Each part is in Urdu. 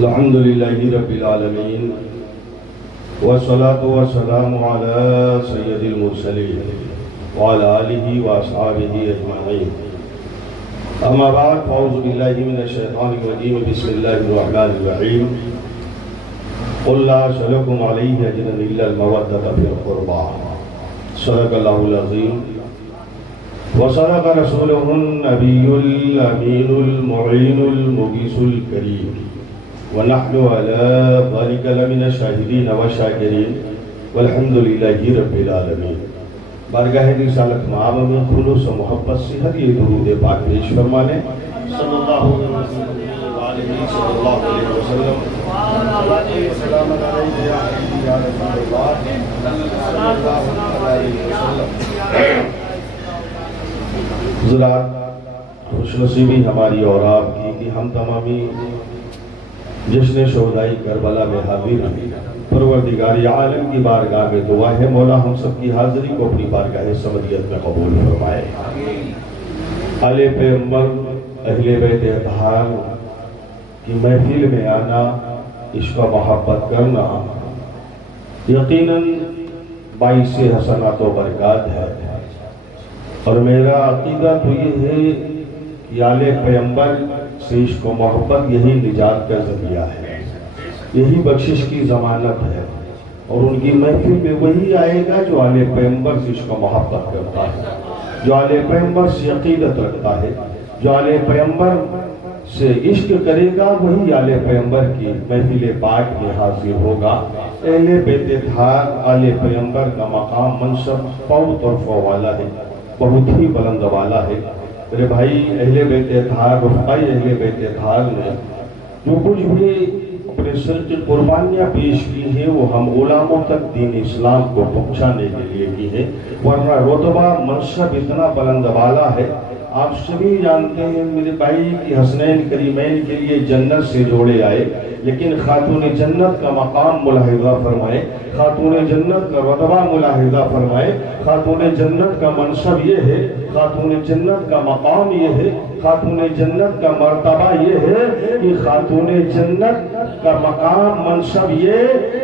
الحمدللہ رب العالمین والصلاة والسلام علی سید المرسلین وعلی آلہ واصحابہ اجمعین اما بعد فاعوذ باللہ من الشیطان الرجیم بسم اللہ الرحمن الرحیم قل لا اسألکم علیہ اجرا الا المودۃ فی القربى صدق اللہ العظیم وصدق رسوله النبی الامین المعین المغیث الکریم ونحن على ذلك لمن الشاہدین والشاکرین والحمدللہ رب العالمین۔ بارگاہ رسالت مآب میں خلوص و محبت سے ہر یہ درود پاک پیش فرمانے صلی اللہ علیہ وسلم۔ سلام علیہ یا رسول اللہ صلی اللہ علیہ وسلم۔ حضرات، خوش نصیبی ہماری اور آپ کی کہ ہم تمامی جشن شہدائی کربلا میں حاضر ہیں۔ پروردگار عالم کی بارگاہ میں دعا ہے مولا ہم سب کی حاضری کو اپنی بارگاہ سمدیت میں قبول فرمائے۔ آل پیغمبر اہل بیت اطہار کی محفل میں آنا، عشق و محبت کرنا یقیناً باعث حسنات و برکات ہے، اور میرا عقیدہ تو یہ ہے کہ آل پیغمبر سے عشق و محبت یہی نجات کا ذریعہ ہے، یہی بخشش کی ضمانت ہے، اور ان کی محفل میں وہی آئے گا جو آل پیغمبر سے عشق و محبت کرتا ہے، جو آل پیغمبر سے عقیدت رکھتا ہے، جو آل پیغمبر سے عشق کرے گا وہی آل پیغمبر کی محفل پاک میں حاضر ہوگا۔ اہل بیت اطہار آل پیغمبر کا مقام منصب بہت طرفوں والا ہے، بہت ہی بلند والا ہے۔ میرے بھائی، اہل بیت اطہار، رفقائی اہل بیت اطہار نے جو کچھ بھی اپنے سر کی قربانیاں پیش کی ہیں وہ ہم غلاموں تک دین اسلام کو پہنچانے کے لیے کی ہیں، ورنہ رتبہ منصب اتنا بلند والا ہے۔ آپ سبھی جانتے ہیں میرے بھائی کہ حسنین کریمین کے لیے جنت سے جوڑے آئے، لیکن خاتون جنت کا مقام ملاحظہ فرمائے، خاتون جنت کا رتبہ ملاحظہ فرمائے، خاتون جنت کا منصب یہ ہے، خاتون جنت کا مقام یہ ہے، خاتون جنت کا مرتبہ یہ ہے کہ خاتون جنت کا مقام منصب یہ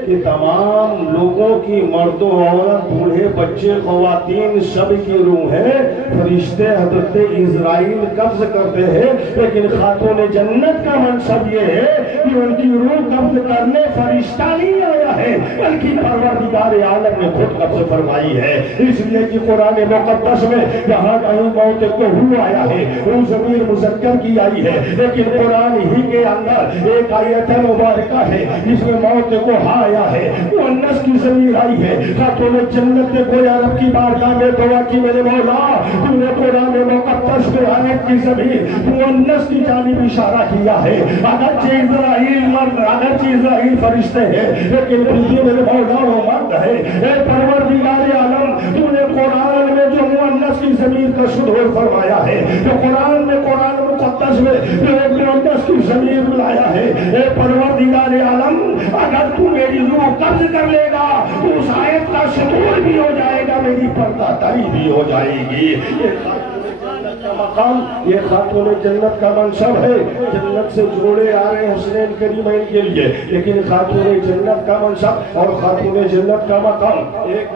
کہ تمام لوگوں کی، مرد و عورت، بوڑھے بچے، خواتین، سب کی روحیں فرشتے حضرت اسرائیل قبض کرتے ہیں، لیکن خاتون جنت کا منصب یہ ہے کہ ان کی روح قبض کرنے فرشتہ نہیں آیا ہے بلکہ پروردگار عالم نے خود قبض فرمائی ہے۔ اس لیے کہ قرآن مقدس میں یہاں کہیں موت کو ہو آیا ہے، روح ضمیر مذکر کی آئی ہے، لیکن قرآن ہی کے اندر ایک آیت مبارکہ ہے جس میں موت کو ہا آیا ہے، مؤنث کی ضمیر آئی ہے۔ خاتون جنت نے گویا رب کی بارگاہ میں دعا کی، میرے مولا تو نے قرآن مقدس میں آیت کی ضمیر مؤنث کی جانب اشارہ کیا ہے، اگرچہ اسرائیل مرد، اگرچہ اسرائیل فرشتے ہیں، لیکن یہ میرے مولا وہ مرد ہے۔ اے پروردگار عالم، تو نے قرآن میں جو مؤنث کی ضمیر کا ظہور فرمایا ہے، جو قرآن مقدس میں جو مؤنث کی ضمیر لایا ہے، اے پروردگار عالم اگر تو میری روح قبض کر لے گا تو اس آیت کا ظہور بھی ہو جائے گا، میری پردہ داری بھی ہو جائے گی۔ مقام یہ خاتون جنت کا منصب ہے، جنت سے جوڑے آ رہے حسنین کریمین کے لیے، لیکن خاتون جنت کا منصب اور خاتون جنت کا مقام ایک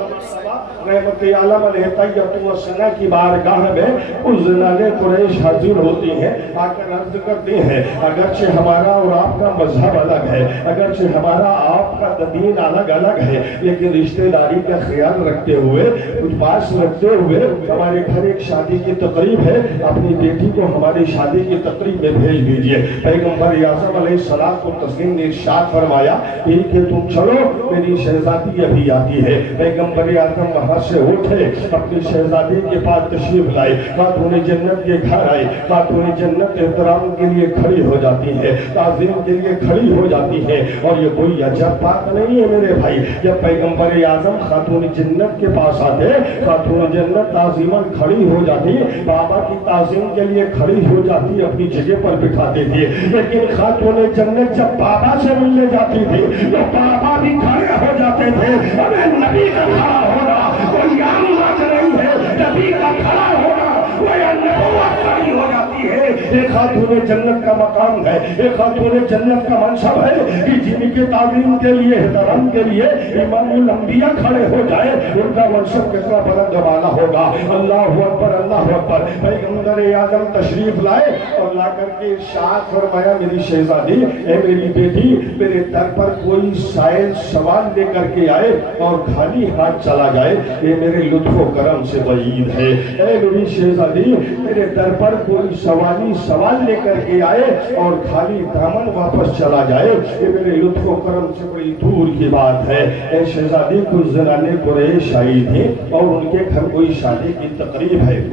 رحمت عالم علیہ طیبۃ و ثنا کی بارگاہ میں اس زنان قریش حاضر ہوتی ہیں، آ کر عرض کرتی ہیں اگرچہ ہمارا اور آپ کا مذہب الگ ہے، اگرچہ ہمارا آپ کا دین الگ ہے، لیکن رشتہ داری کا خیال رکھتے ہوئے، کچھ پاس رکھتے ہوئے ہمارے گھر ایک شادی کی تقریب ہے، اپنی بیٹی کو ہماری شادی کی تقریب میں بھیج دیجئے۔ پیغمبر اعظم علیہ السلام کو تسلیم نے ارشاد فرمایا کہ تم چلو، میری شہزادی ابھی آتی ہے۔ پیغمبر اعظم وہاں سے اٹھے، اپنی شہزادی کے پاس تشریف لائے، خاتون جنت کے گھر آئے۔ خاتون جنت احترام کے لیے کھڑی ہو جاتی ہے، تعظیم کے لیے کھڑی ہو جاتی ہے، اور یہ کوئی عجب بات نہیں ہے میرے بھائی۔ جب پیغمبر اعظم خاتون جنت کے پاس آتے، خاتون جنت تعظیماً کھڑی ہو جاتی، بابا کی تعظیم کے لیے کھڑی ہو جاتی، اپنی جگہ پر بٹھاتے تھے، لیکن خاتون جنت جب بابا سے ملنے جاتی تھی تو بابا بھی کھڑے ہو جاتے تھے۔ ہمیں نبی کا کھڑا ہونا کوئی عام بات نہیں ہے، نبی کا کھڑا ہونا گویا نبوت کھڑی ہو جاتی ہے۔ ایک خاتون جنت کا مقام ہے، ایک خاتون جنت کا منصب ہے کہ جن کے تعظیم کے لیے احترام کے لیے امام الانبیاء کھڑے ہو جائے، ان کا منصب کتنا بلند والا ہوگا۔ اللہ اکبر اللہ اکبر۔ پیغمبر اعظم تشریف لائے اور لا کر کے ارشاد فرمایا میری شہزادی، اے میری بیٹی، میرے در پر کوئی سائل سوال لے کر کے آئے اور خالی ہاتھ چلا جائے، یہ میرے لطف و کرم سے بعید ہے۔ اے میری شہزادی، میرے در پر کوئی سوال لے کر کے آئے اور خالی دامن واپس چلا جائے، یہ میرے لطف و کرم سے بڑی دور کی بات ہے۔ اے شہزادی، کچھ زنانے قریش آئی تھی اور ان کے گھر کوئی شادی کی تقریب ہے،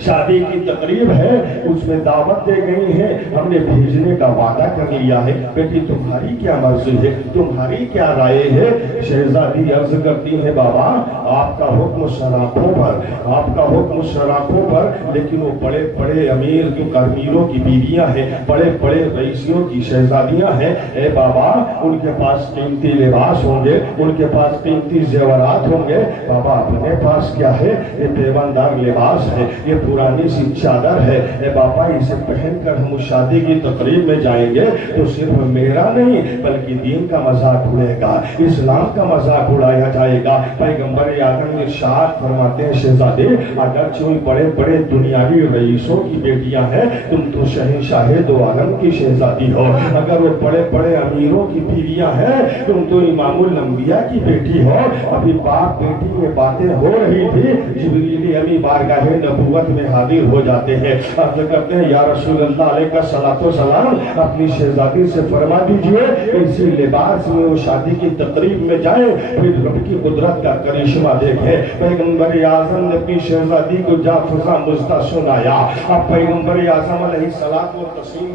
شادی کی تقریب ہے، اس میں دعوت دے گئی ہے، ہم نے بھیجنے کا وعدہ کر لیا ہے، بیٹی تمہاری کیا مرضی ہے، تمہاری کیا رائے ہے؟ شہزادی عرض کرتی ہے بابا آپ کا حکم شراکوں پر، آپ کا حکم شراکوں پر، لیکن وہ بڑے بڑے امیروں کی بیویاں ہیں، بڑے بڑے رئیسیوں کی شہزادیاں ہیں، اے بابا ان کے پاس قیمتی لباس ہوں گے، ان کے پاس قیمتی زیورات ہوں گے، بابا اپنے پاس کیا ہے؟ یہ پیوندار لباس ہے، یہ پرانی سی چادر ہے، اے باپا اسے پہن کر ہم شادی کی تقریب میں جائیں گے تو صرف میرا نہیں بلکہ دین کا مذاق اڑے گا، اسلام کا مذاق اڑایا جائے گا۔ پیغمبر اعظم ارشاد فرماتے ہیں شہزادے، اگرچہ بڑے بڑے دنیاوی رئیسوں کی بیٹیاں ہیں، تم تو شہنشاہ دو عالم کی شہزادی ہو، اگر وہ بڑے بڑے امیروں کی بیویاں ہیں تم تو امام الانبیاء کی بیٹی ہو۔ ابھی باپ بیٹی میں باتیں ہو رہی تھی، جبریل امی بارگاہ نبوت میں حاضر ہو جاتے ہیں، عرض کرتے ہیں یا رسول اللہ علیہ السلام اپنی شہزادی سے فرما دیجئے اسی لباس میں وہ شادی کی تقریب میں جائیں، پھر رب کی قدرت کا کرشمہ دیکھیں۔ پیغمبر اعظم نے اپنی شہزادی کو جا فضا مزدہ سنایا۔ اب پیغمبر اعظم علیہ السلام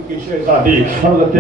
کی شہزادی حضرت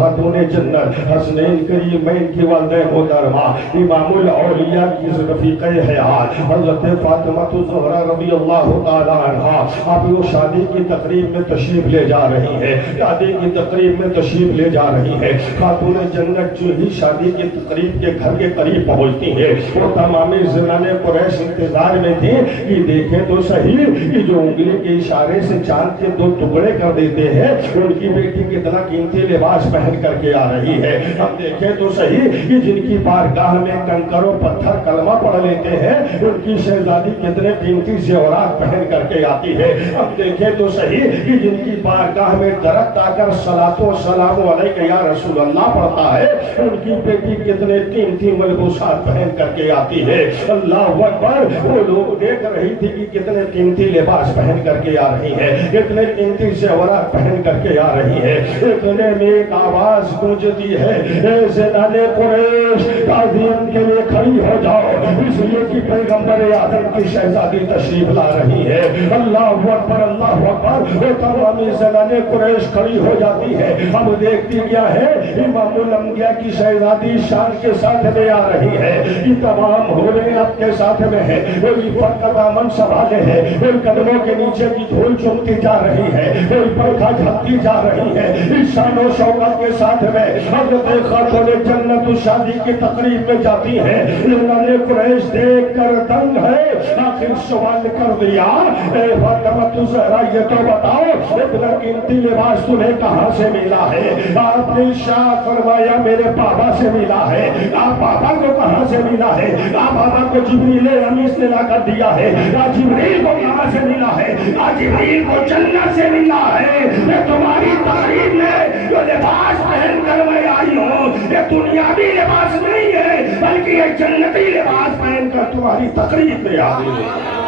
خاتون جنت حسنین کریمین کی والدہ محترمہ امام الاولیاء کی رفیقہ حیات حضرت فاطمہ الزہرا رضی اللہ تعالی عنہ، اب وہ شادی کی تقریب میں تشریف لے جا رہی ہے، شادی کی تقریب میں تشریف لے جا رہی ہے۔ خاتون جنت جو ہی شادی کی تقریب کے گھر کے قریب پہنچتی ہے، وہ تمام زنانِ قریش انتظار میں تھی کہ دیکھیں تو صحیح کہ جو انگلی کے اشارے سے چاند کے دو ٹکڑے کر دیتے ہیں، ان کی بیٹی کتنا قیمتی لباس پہن کر کے آ رہی ہے۔ ہم دیکھیں تو صحیح کہ جن کی بارگاہ میں کنکر و پتھر کلمہ پڑھ لیتے ہیں، ان کی شہزادی کتنے قیمتی زیورات پہن کر کے آتی ہے۔ اب دیکھیں تو صحیح کہ جن کی بارگاہ میں درخت آ کر صلاۃ و سلام علیک یا رسول اللہ پڑھتا ہے، ان کی بیٹی کتنے قیمتی ملبوسات پہن کر کے آتی ہے۔ اللہ اکبر۔ وہ لوگ دیکھ رہی تھی کہ کتنے قیمتی لباس پہن کر کے آ رہی ہے، کتنے قیمتی زیورات پہن کر کے آ رہی ہے۔ اتنے میں ایک آواز گونجتی ہے، اے زنانِ قریش تعظیم کے لیے کھڑی ہو جاؤ، اس لیے کہ پیغمبر اعظم کی شہزادی تشریف لا رہی ہے۔ اللہ اکبر اللہ اکبر۔ وہ تمامی زنانِ قریش کھڑی ہو جاتی ہے۔ اب دیکھتی کیا ہے؟ امام الانبیاء کی شہزادی شان کے ساتھ میں آ رہی ہے، یہ تمام حوریں آپ کے ساتھ میں ہے، وہ عفت کا دامن سنبھالے ہے، وہ قدموں کے نیچے کی دھول چومتی جا رہی ہے، وہ پنکھا جھپتی جا رہی ہے، اس شان و شوکت کے ساتھ میں حضرت خاتون جنت شادی کی تقریب میں جاتی ہے۔ زنانِ قریش دیکھ کر دنگ ہے، آخر سوال کر دیا، اے فاطمہ الزہرا یہ تو بتاؤ اتنا قیمتی لباس تمہیں کہاں سے ملا ہے؟ آپ نے ارشاد فرمایا میرے بابا سے ملا ہے۔ آپ بابا کو کہاں سے ملا ہے؟ آپ بابا کو جبریل امین نے لا کر دیا ہے۔ جبریل کو کہاں سے ملا ہے؟ جبریل کو جنت سے ملا ہے۔ یہ تمہاری تقریب میں جو لباس پہن کر میں آئی ہوں، یہ دنیاوی لباس نہیں ہے بلکہ یہ جنتی لباس پہن کر تمہاری تقریب میں آ گئی ہے۔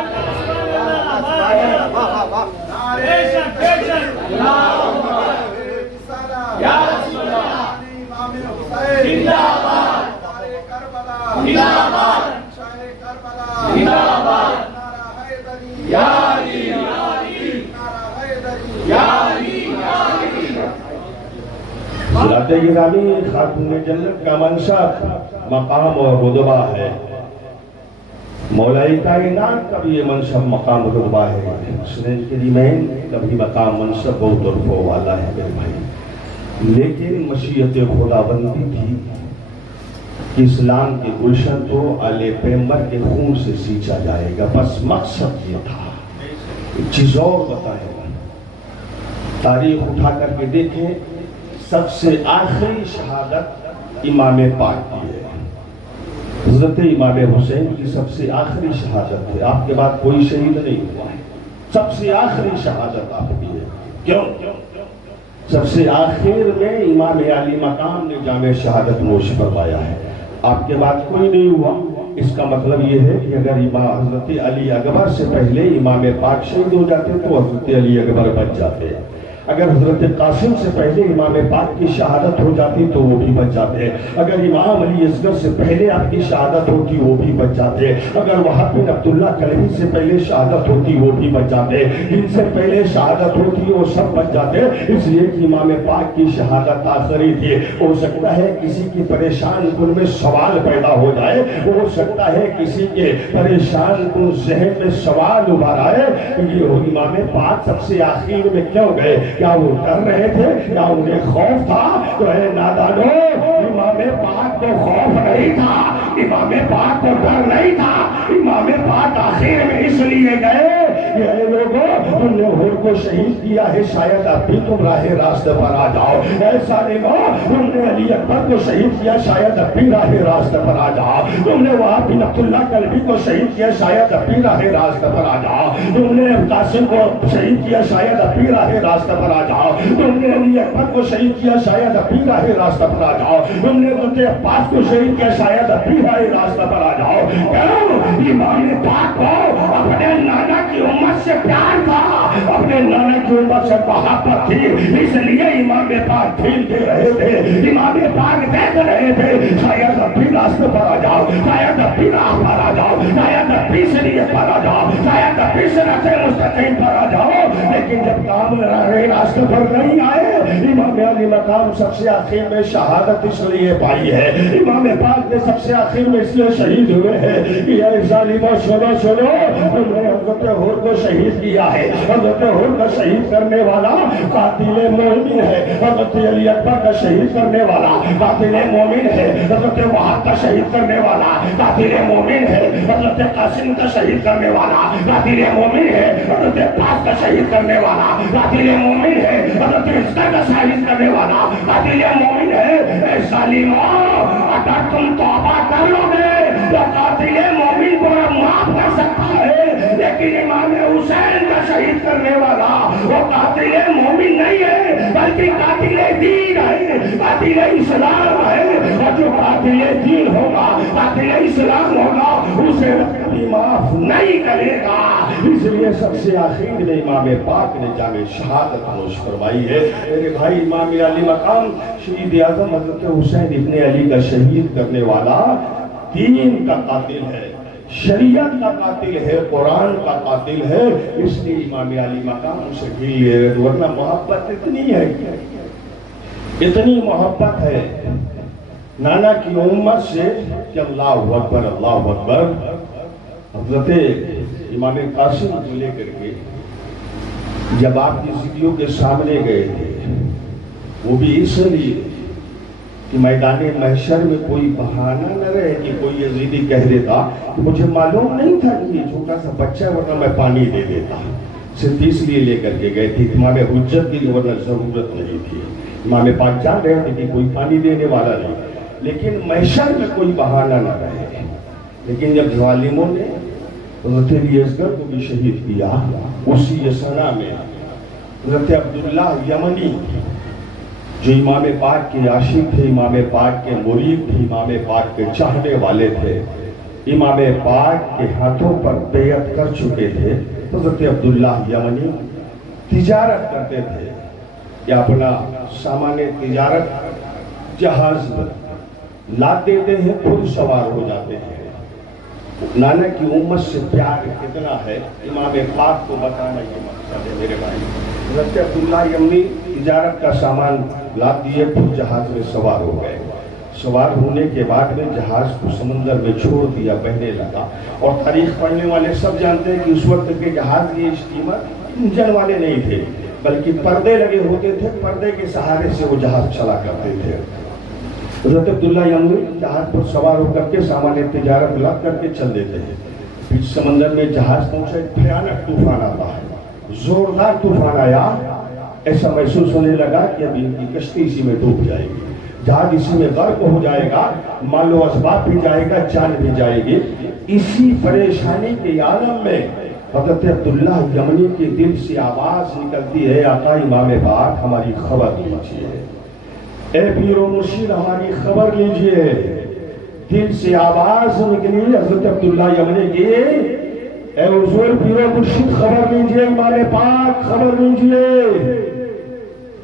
ذات گرامی خاتون جنت کا منصب مقام اور رتبہ ہے، مولا کائنات کا بھی یہ منصب مقام رتبہ ہے، حسنین کریمین کا بھی مقام منصب و طرفوں والا ہے میرے بھائی۔ لیکن مشیت خدا بندی تھی کہ اسلام کے گلشن کو آل پیغمبر کے خون سے سینچا جائے گا، بس مقصد یہ تھا۔ ایک چیز اور بتائیں، تاریخ اٹھا کر کے دیکھیں، سب سے آخری شہادت امام پاک کی ہے۔ حضرت امام حسین کی سب سے آخری شہادت ہے، آپ کے بعد کوئی شہید نہیں ہوا ہے، سب سے آخری شہادت آپ کی ہے۔ کیوں؟ سب سے آخر میں امام علی مقام نے جامع شہادت نوش فرمایا ہے، آپ کے بعد کوئی نہیں ہوا۔ اس کا مطلب یہ ہے کہ اگر امام حضرت علی اکبر سے پہلے امام پاک شہید ہو جاتے تو حضرت علی اکبر بچ جاتے، اگر حضرت قاسم سے پہلے امام پاک کی شہادت ہو جاتی تو وہ بھی بچ جاتے، اگر امام علی اصغر سے پہلے آپ کی شہادت ہوتی وہ بھی بچ جاتے، اگر وہاب بن عبداللہ کلبی سے پہلے شہادت ہوتی وہ بھی بچ جاتے، ان سے پہلے شہادت ہوتی وہ سب بچ جاتے، اس لیے کہ امام پاک کی شہادت آخری تھی۔ ہو سکتا ہے کسی کی پریشان کن میں سوال پیدا ہو جائے، ہو سکتا ہے کسی کے پریشان کن ذہن میں سوال ابھر آئے کہ یہ امام پاک سب سے آخر میں کیوں گئے؟ کیا وہ ڈر رہے تھے؟ کیا انہیں خوف تھا؟ تو اے نادانو، امام پاک کو خوف نہیں تھا، امام پاک کو ڈر نہیں تھا، امام پاک آخر میں اس لیے گئے کہ اے لوگوں، تم نے ہور کو شہید کیا ہے، شاید اب بھی تم راہ راست پر آ جاؤ۔ اے ظالمو، تم نے علی اکبر کو شہید کیا، شاید اب بھی راہ راست پر آ جاؤ۔ تم نے وہاب بن عبداللہ کلبی کو شہید کیا، شاید اب بھی راہ راست پر آ جاؤ۔ تم نے قاسم کو شہید کیا، شاید اب بھی راہ راست پر آ جاؤ۔ تم نے علی اکبر کو شہید کیا، شاید اب بھی راہ راستہ پر آ جاؤ۔ تم نے حضرت عباس کو شہید کیا، شاید اب بھی راہ راستہ پر آ جاؤ۔ کیوں؟ امام پاک کو اپنے نانا کی امت سے پیار تھا، اپنے نانا کی امت سے محبت تھی، اس لیے امام پاک ڈھیل دے رہے تھے، امام پاک دیکھ رہے تھے شاید اب بھی راستے پر آ جاؤ، شاید اب بھی راہ پر آ جاؤ، شاید اب بھی شریعت پر آ جاؤ، شاید اب بھی صراط مستقیم پر آ جاؤ۔ لیکن جب کام راستے پر نہیں آئے، امام علی مقام سب سے آخر میں شہادت اس لیے پائی ہے، امام پاک نے سب سے آخر میں اس لیے شہید ہوئے ہیں کہ اے ظالموں سنو سنو، تم نے حضرت حور کو شہید کیا ہے، حضرت حور کا شہید کرنے والا قاتل مومن ہے، حضرت علی اکبر کا شہید کرنے والا قاتل مومن ہے، حضرت وہاب کا شہید کرنے والا قاتل مومن ہے، حضرت قاسم کا شہید کرنے والا قاتل مومن ہے، حضرت عباس کا شہید کرنے والا قاتل مومن ہے، حضرت عثمان کا شہید کرنے والا قاتل مومن ہے۔ اے ظالموں، اگر تم توبہ کر لو گے تو قاتل مومن کو معاف کر سکتا ہے، لیکن امام حسین کا شہید کرنے والا وہ قاتل مومن نہیں ہے بلکہ قاتل دین ہے، قاتل اسلام ہے، اور جو قاتل دین ہوگا، قاتل اسلام ہوگا، اسے کبھی معاف نہیں کرے گا۔ اس لیے سب سے آخر میں امام پاک نے جامع شہادت نوش فرمائی ہے۔ میرے بھائی، امام علی مقام شہید اعظم حضرت حسین ابن علی کا شہید کرنے والا دین کا قاتل ہے، شریعت کا قاتل ہے، قرآن کا قاتل ہے، اس لیے امام علی مقام اسے ڈھیل لے رہے، ورنہ محبت اتنی ہے، اتنی محبت ہے نانا کی امت سے کہ اللہ اکبر اللہ اکبر۔ حضرت امام قاسم کو لے کر کے جب آپ کی زدیوں کے سامنے گئے تھے، وہ بھی اس لیے کہ میدان محشر میں کوئی بہانہ نہ رہے کہ کوئی یزیدی کہہ دیتا کہ مجھے معلوم نہیں تھا کہ یہ چھوٹا سا بچہ ہے ورنہ میں پانی دے دیتا، صرف اس لیے لے کر کے گئے تھے امام حجت کی ورنہ ضرورت نہیں تھی۔ امام پاک جان رہے تھے کہ کوئی پانی دینے والا نہیں، لیکن محشر میں کوئی بہانہ نہ رہے۔ لیکن جب ظالموں نے حضرت علی اصغر کو بھی شہید کیا، اسی سنہ میں حضرت عبداللہ یمنی جو امام پاک کے عاشق تھے، امام پاک کے مرید تھے، امام پاک کے چاہنے والے تھے، امام پاک کے ہاتھوں پر بیعت کر چکے تھے، حضرت عبداللہ یمنی تجارت کرتے تھے کہ اپنا سامان تجارت جہاز لاد دیتے ہیں، خود سوار ہو جاتے ہیں۔ نانا کی امت سے پیار کتنا ہے امام پاک کو بتانا یہ مقصد ہے میرے بھائی۔ حضرت عبداللہ یمنی تجارت کا سامان لاد دیے، خود جہاز میں سوار ہو گئے۔ سوار ہونے کے بعد میں جہاز کو سمندر میں چھوڑ دیا، بہنے لگا، اور تاریخ پڑھنے والے سب جانتے ہیں کہ اس وقت کے جہاز یہ اسٹیمر انجن والے نہیں تھے بلکہ پردے لگے ہوتے تھے، پردے کے سہارے سے وہ جہاز چلا کرتے تھے۔ حضرت عبداللہ یمنی جہاز پر سوار ہو کر کے سامان تجارت لاد کر کے چل دیتے ہیں۔ بیچ سمندر میں جہاز پہنچا، ایک بھیانک طوفان آتا ہے، زوردار طوفان آیا، ایسا محسوس ہونے لگا کہ ابھی ان کی کشتی اسی میں ڈوب جائے گی، جہاز اسی میں غرق ہو جائے گا، مال و اسباب بھی جائے گا، جان بھی جائے گی۔ اسی پریشانی کے عالم میں حضرت عبداللہ یمنی کے دل سے آواز نکلتی ہے، آقا امام پاک ہماری خبر لیجئے، اے پیر و مرشد ہماری خبر لیجئے۔ دل سے آواز نکلی حضرت عبداللہ یمنی کی، اے حضور پیر و مرشد خبر لیجئے، امام پاک خبر لیجئے۔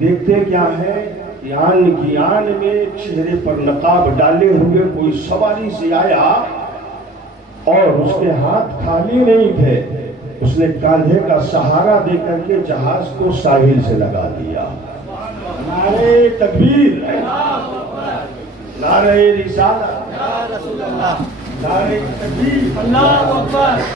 دیکھتے کیا ہے کہ آن کی آن میں چہرے پر نقاب ڈالے ہوئے کوئی سواری سے آیا اور اس کے ہاتھ خالی نہیں تھے، اس نے کاندھے کا سہارا دے کر کے جہاز کو ساحل سے لگا دیا۔ نعرہ تکبیر، نعرہ رسالت، نعرہ تکبیر، اللہ اکبر۔